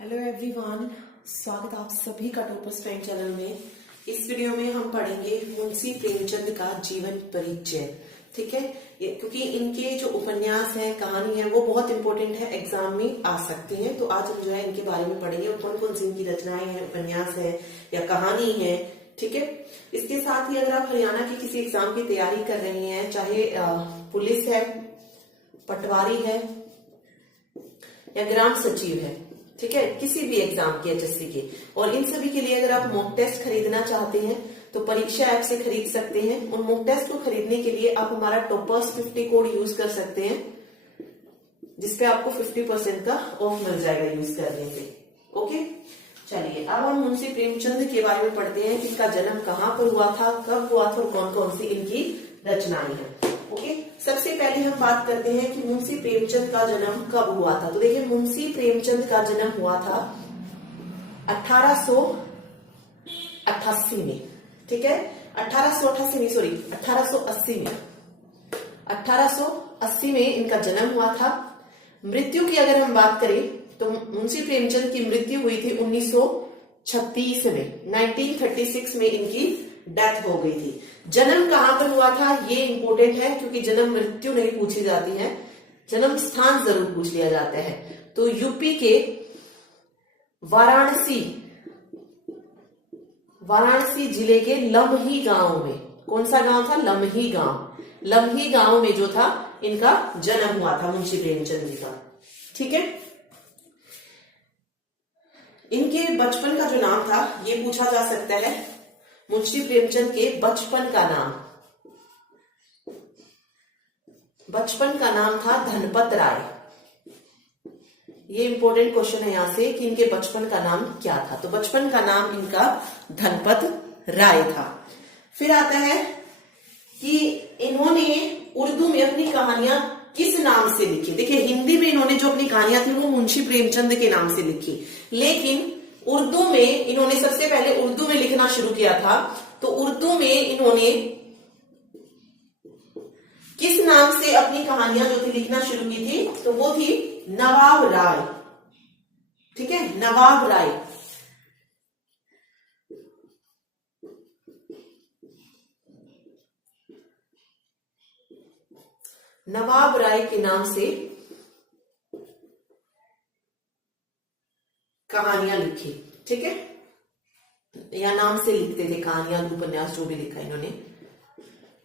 Hello everyone, स्वागत आप सभी का टॉपर्स टाइम चैनल में। इस वीडियो में हम पढ़ेंगे मुंशी प्रेमचंद का जीवन परिचय। ठीक है, क्योंकि इनके जो उपन्यास हैं, कहानी है, वो बहुत इंपॉर्टेंट है, एग्जाम में आ सकते हैं। तो आज हम जो है इनके बारे में पढ़ेंगे और कौन कौन सी इनकी रचनाएं हैं, उपन्यास है या कहानी है। ठीक है, इसके साथ ही अगर आप हरियाणा की किसी एग्जाम की तैयारी कर रहे हैं, चाहे पुलिस है, पटवारी है या ग्राम सचिव है, ठीक है, किसी भी एग्जाम के, एचएससी के, और इन सभी के लिए अगर आप मॉक टेस्ट खरीदना चाहते हैं तो परीक्षा ऐप से खरीद सकते हैं। उन मॉक टेस्ट को खरीदने के लिए आप हमारा टॉपर्स 50 कोड यूज कर सकते हैं, जिसपे आपको 50% का ऑफ मिल जाएगा यूज करने से। ओके, चलिए अब हम मुंशी प्रेमचंद के बारे में पढ़ते हैं कि इनका जन्म कहाँ पर हुआ था, कब हुआ था और कौन कौन सी इनकी रचनाएं हैं। ओके, सबसे पहले हम बात करते हैं कि मुंशी प्रेमचंद का जन्म कब हुआ था। तो देखिए, मुंशी प्रेमचंद का जन्म हुआ था 1888 में। ठीक है, 1880 में 1880 में इनका जन्म हुआ था। मृत्यु की अगर हम बात करें तो मुंशी प्रेमचंद की मृत्यु हुई थी 1936 में। 1936 में इनकी डेथ हो गई थी। जन्म कहां पर हुआ था ये इंपॉर्टेंट है, क्योंकि जन्म मृत्यु नहीं पूछी जाती है, जन्म स्थान जरूर पूछ लिया जाता है। तो यूपी के वाराणसी जिले के लम्ही गांव में, कौन सा गांव था? लम्ही गांव में जो था इनका जन्म हुआ था मुंशी प्रेमचंद जी का। ठीक है, इनके बचपन का जो नाम था ये पूछा जा सकता है। मुंशी प्रेमचंद के बचपन का नाम था धनपत राय। ये इंपॉर्टेंट क्वेश्चन है यहां से कि इनके बचपन का नाम क्या था। तो बचपन का नाम इनका धनपत राय था। फिर आता है कि इन्होंने उर्दू में अपनी कहानियां किस नाम से लिखी। देखिए, हिंदी में इन्होंने जो अपनी कहानियां थी वो मुंशी प्रेमचंद के नाम से लिखी, लेकिन उर्दू में इन्होंने सबसे पहले उर्दू में लिखना शुरू किया था। तो उर्दू में इन्होंने किस नाम से अपनी कहानियां जो थी लिखना शुरू की थी? तो वो थी नवाब राय। ठीक है, नवाब राय। नवाब राय के नाम से कहानियां लिखी। ठीक है, या नाम से लिखते थे कहानियां, उपन्यास जो भी लिखा इन्होंने।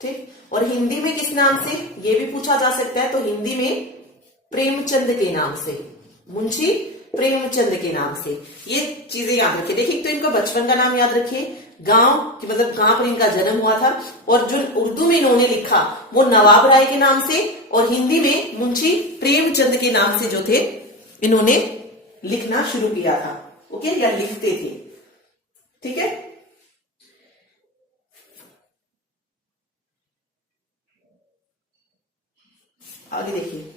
ठीक, और हिंदी में किस नाम से ये भी पूछा जा सकता है। तो हिंदी में प्रेमचंद के नाम से, मुंशी प्रेमचंद के नाम से। ये चीजें याद रखिए। देखिए, तो इनका बचपन का नाम याद रखिए, गांव की मतलब कहां पर इनका जन्म हुआ था, और जो उर्दू में इन्होंने लिखा वो नवाब राय के नाम से, और हिंदी में मुंशी प्रेमचंद के नाम से जो थे इन्होंने लिखना शुरू किया था। ओके, या लिखते थे। ठीक है, आगे देखिए।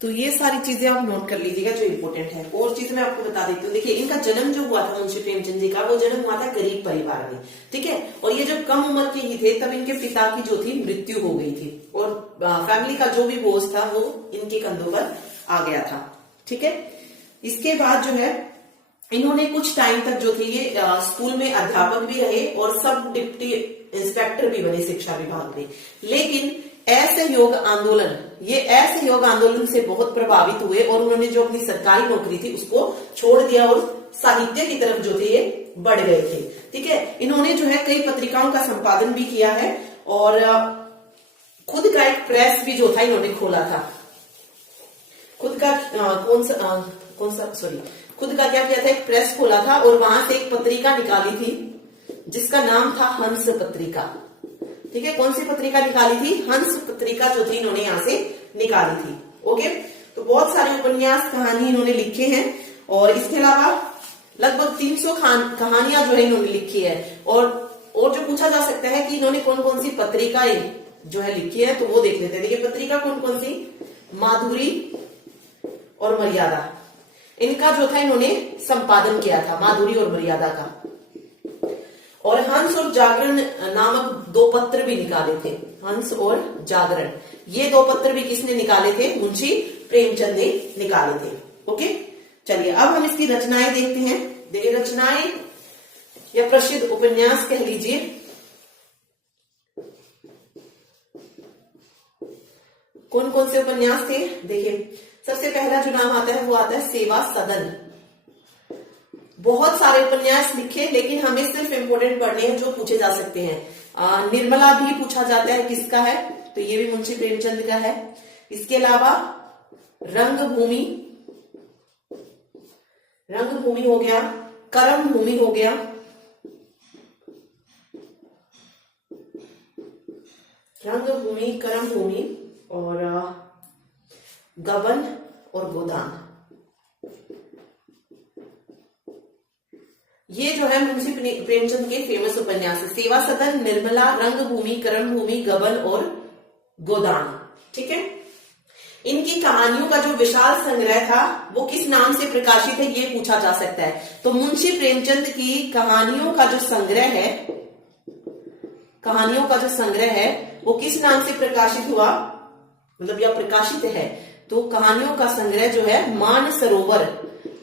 तो ये सारी चीजें आप नोट कर लीजिएगा जो इंपॉर्टेंट है। और चीज मैं आपको बता देती हूँ। देखिए, इनका जन्म जो हुआ था मुंशी प्रेमचंद जी का, वो जन्म हुआ था गरीब परिवार में। ठीक है, और ये जब कम उम्र के ही थे तब इनके पिता की जो थी मृत्यु हो गई थी, और फैमिली का जो भी बोझ था वो इनके कंधों पर आ गया था। ठीक है, इसके बाद जो है इन्होंने कुछ टाइम तक जो थे ये स्कूल में अध्यापक भी रहे और सब डिप्टी इंस्पेक्टर भी बने शिक्षा विभाग में। लेकिन असहयोग आंदोलन से बहुत प्रभावित हुए और उन्होंने जो अपनी सरकारी नौकरी थी उसको छोड़ दिया और साहित्य की तरफ जो थे ये बढ़ गए थे। ठीक है, इन्होंने जो है कई पत्रिकाओं का संपादन भी किया है और खुद का एक प्रेस भी जो था इन्होंने खोला था। खुद का क्या किया था? एक प्रेस खोला था और वहां से एक पत्रिका निकाली थी जिसका नाम था हंस पत्रिका। ठीक है, कौन सी पत्रिका निकाली थी? हंस पत्रिका जो थी इन्होंने यहां से निकाली थी। ओके, तो बहुत सारे उपन्यास, कहानी इन्होंने लिखे हैं, और इसके अलावा लगभग 300 कहानियां जो है इन्होंने लिखी है। और जो पूछा जा सकता है कि इन्होंने कौन कौन सी पत्रिकाएं जो है लिखी है, तो वो देख लेते हैं। देखिए, पत्रिका कौन कौन सी? माधुरी और मर्यादा, इनका जो था इन्होंने संपादन किया था, माधुरी और मर्यादा का। और हंस और जागरण नामक 2 पत्र भी निकाले थे। हंस और जागरण, ये 2 पत्र भी किसने निकाले थे? मुंशी प्रेमचंद ने निकाले थे। ओके, चलिए अब हम इसकी रचनाएं देखते हैं। देखिए रचनाएं या प्रसिद्ध उपन्यास कह लीजिए। कौन कौन से उपन्यास थे? देखिए सबसे पहला जो नाम आता है वो आता है सेवा सदन। बहुत सारे उपन्यास लिखे, लेकिन हमें सिर्फ इंपोर्टेंट पढ़ने हैं जो पूछे जा सकते हैं। निर्मला भी पूछा जाता है, किसका है? तो ये भी मुंशी प्रेमचंद का है। इसके अलावा रंगभूमि, रंगभूमि हो गया, कर्म भूमि हो गया, रंगभूमि, कर्म भूमि और गबन और गोदान। ये जो है मुंशी प्रेमचंद के फेमस उपन्यास है। सेवा सदन, निर्मला, रंगभूमि, कर्म भूमि, गबन और गोदान। ठीक है, इनकी कहानियों का जो विशाल संग्रह था वो किस नाम से प्रकाशित है, ये पूछा जा सकता है। तो मुंशी प्रेमचंद की कहानियों का जो संग्रह है, कहानियों का जो संग्रह है वो किस नाम से प्रकाशित हुआ, मतलब या प्रकाशित है? तो कहानियों का संग्रह जो है मानसरोवर,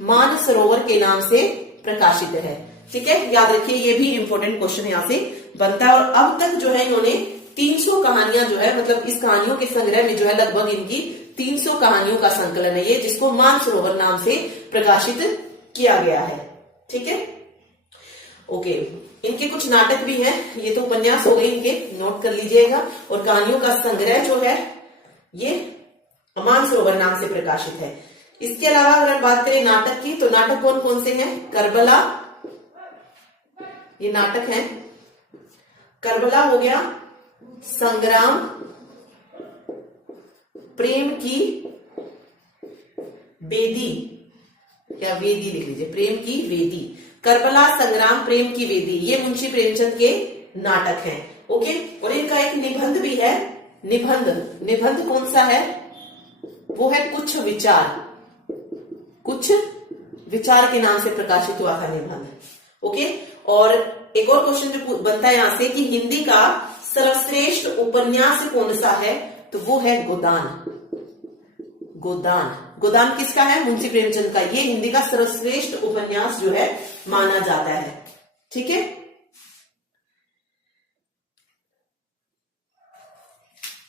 मानसरोवर के नाम से प्रकाशित है। ठीक है, याद रखिए, ये भी इंपॉर्टेंट क्वेश्चन यहां से बनता है। और अब तक जो है इन्होंने 300 कहानियां जो है, मतलब इस कहानियों के संग्रह में जो है लगभग इनकी 300 कहानियों का संकलन है ये, जिसको मानसरोवर नाम से प्रकाशित किया गया है। ठीक है, ओके। इनके कुछ नाटक भी हैं, ये तो उपन्यास हो गए इनके, नोट कर लीजिएगा। और कहानियों का संग्रह जो है ये मानसरोवर नाम से प्रकाशित है। इसके अलावा अगर हम बात करें नाटक की, तो नाटक कौन कौन से हैं? करबला, ये नाटक है। करबला हो गया, संग्राम, प्रेम की बेदी या वेदी लिख लीजिए, प्रेम की वेदी। करबला, संग्राम, प्रेम की वेदी, ये मुंशी प्रेमचंद के नाटक हैं। ओके, और इनका एक निबंध भी है। निबंध, निबंध कौन सा है? वो है कुछ विचार, कुछ विचार के नाम से प्रकाशित हुआ था निबंध। ओके, और एक और क्वेश्चन जो बनता है यहां से कि हिंदी का सर्वश्रेष्ठ उपन्यास कौन सा है? तो वो है गोदान। गोदान, गोदान किसका है? मुंशी प्रेमचंद का। ये हिंदी का सर्वश्रेष्ठ उपन्यास जो है माना जाता है। ठीक है,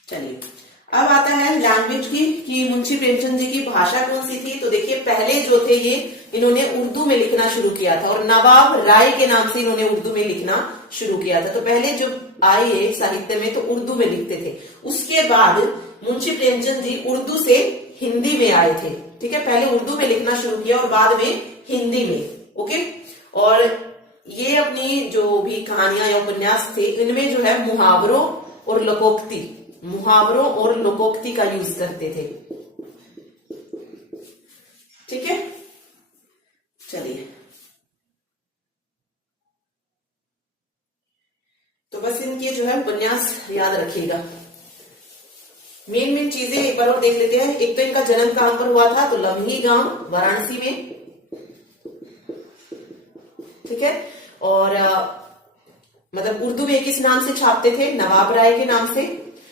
चलिए अब आता है लैंग्वेज की, कि मुंशी प्रेमचंद जी की भाषा कौन सी थी। तो देखिए पहले जो थे ये इन्होंने उर्दू में लिखना शुरू किया था, और नवाब राय के नाम से इन्होंने उर्दू में लिखना शुरू किया था। तो पहले जो आए साहित्य में तो उर्दू में लिखते थे। उसके बाद मुंशी प्रेमचंद जी उर्दू से हिंदी में आए थे। ठीक है, पहले उर्दू में लिखना शुरू किया और बाद में हिंदी में। ओके, और ये अपनी जो भी कहानियां या उपन्यास थे इनमें जो है मुहावरों और लोकोक्ति, मुहावरों और लोकोक्ति का यूज करते थे। ठीक है, चलिए तो बस इनके जो है उपन्यास याद रखिएगा। मेन चीजें एक बार और देख लेते हैं। एक तो इनका जन्म कहां पर हुआ था? तो लम्ही गांव, वाराणसी में। ठीक है, और मतलब उर्दू में किस नाम से छापते थे? नवाब राय के नाम से।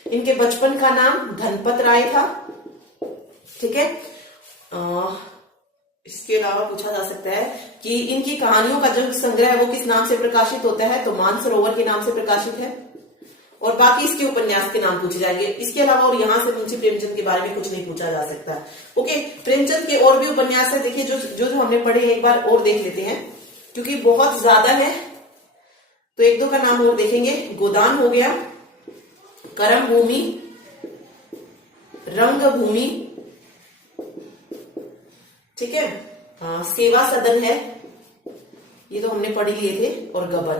इनके बचपन का नाम धनपत राय था। ठीक है, इसके अलावा पूछा जा सकता है कि इनकी कहानियों का जो संग्रह है वो किस नाम से प्रकाशित होता है? तो मानसरोवर के नाम से प्रकाशित है। और बाकी इसके उपन्यास के नाम पूछे जाएंगे। इसके अलावा और यहां से मुंशी प्रेमचंद के बारे में कुछ नहीं पूछा जा सकता। ओके, प्रेमचंद के और भी उपन्यास है, देखिए जो हमने पढ़े एक बार और देख लेते हैं, क्योंकि बहुत ज्यादा है। तो एक दो का नाम और देखेंगे। गोदान हो गया, कर्म भूमि, रंग भूमि, ठीक है, सेवा सदन है, ये तो हमने पढ़ लिए थे, और गबन।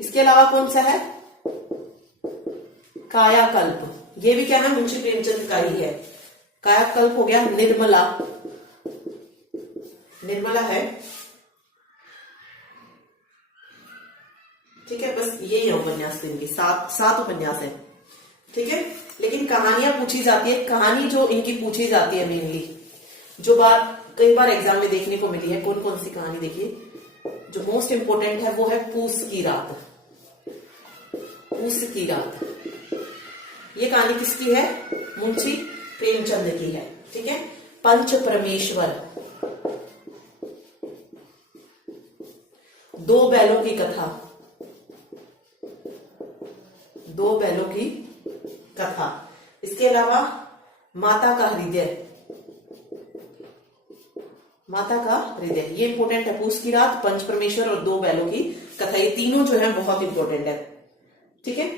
इसके अलावा कौन सा है? कायाकल्प, ये भी क्या है? मुंशी प्रेमचंद का ही है। कायाकल्प हो गया। निर्मला, निर्मला है। ठीक है, बस यही है उपन्यास। इनके सात उपन्यास है। ठीक है, लेकिन कहानियां पूछी जाती है। कहानी जो इनकी पूछी जाती है मेनली, जो कई बार एग्जाम में देखने को मिली है, कौन कौन सी कहानी देखिए, जो मोस्ट इंपोर्टेंट है वो है पूस की रात। पूस की रात, ये कहानी किसकी है? मुंशी प्रेमचंद की है। ठीक है, पंच परमेश्वर, दो बैलों की कथा, दो बैलों की कथा। इसके अलावा माता का हृदय, माता का हृदय, ये इंपोर्टेंट है। पूस की रात, पंच परमेश्वर और दो बैलों की कथा, ये तीनों जो है बहुत इंपोर्टेंट है। ठीक है,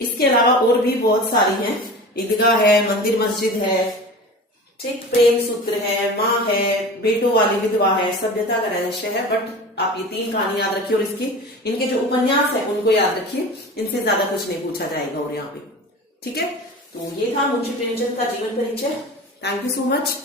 इसके अलावा और भी बहुत सारी हैं। ईदगाह है, मंदिर मस्जिद है, ठीक, प्रेम सूत्र है, माँ है, बेटों वाली विधवा है, सभ्यता का रहस्य है। बट आप ये 3 कहानी याद रखिए और इनके जो उपन्यास है उनको याद रखिए, इनसे ज्यादा कुछ नहीं पूछा जाएगा और यहाँ पे। ठीक है, तो ये था मुंशी प्रेमचंद का जीवन परिचय। Thank you so much.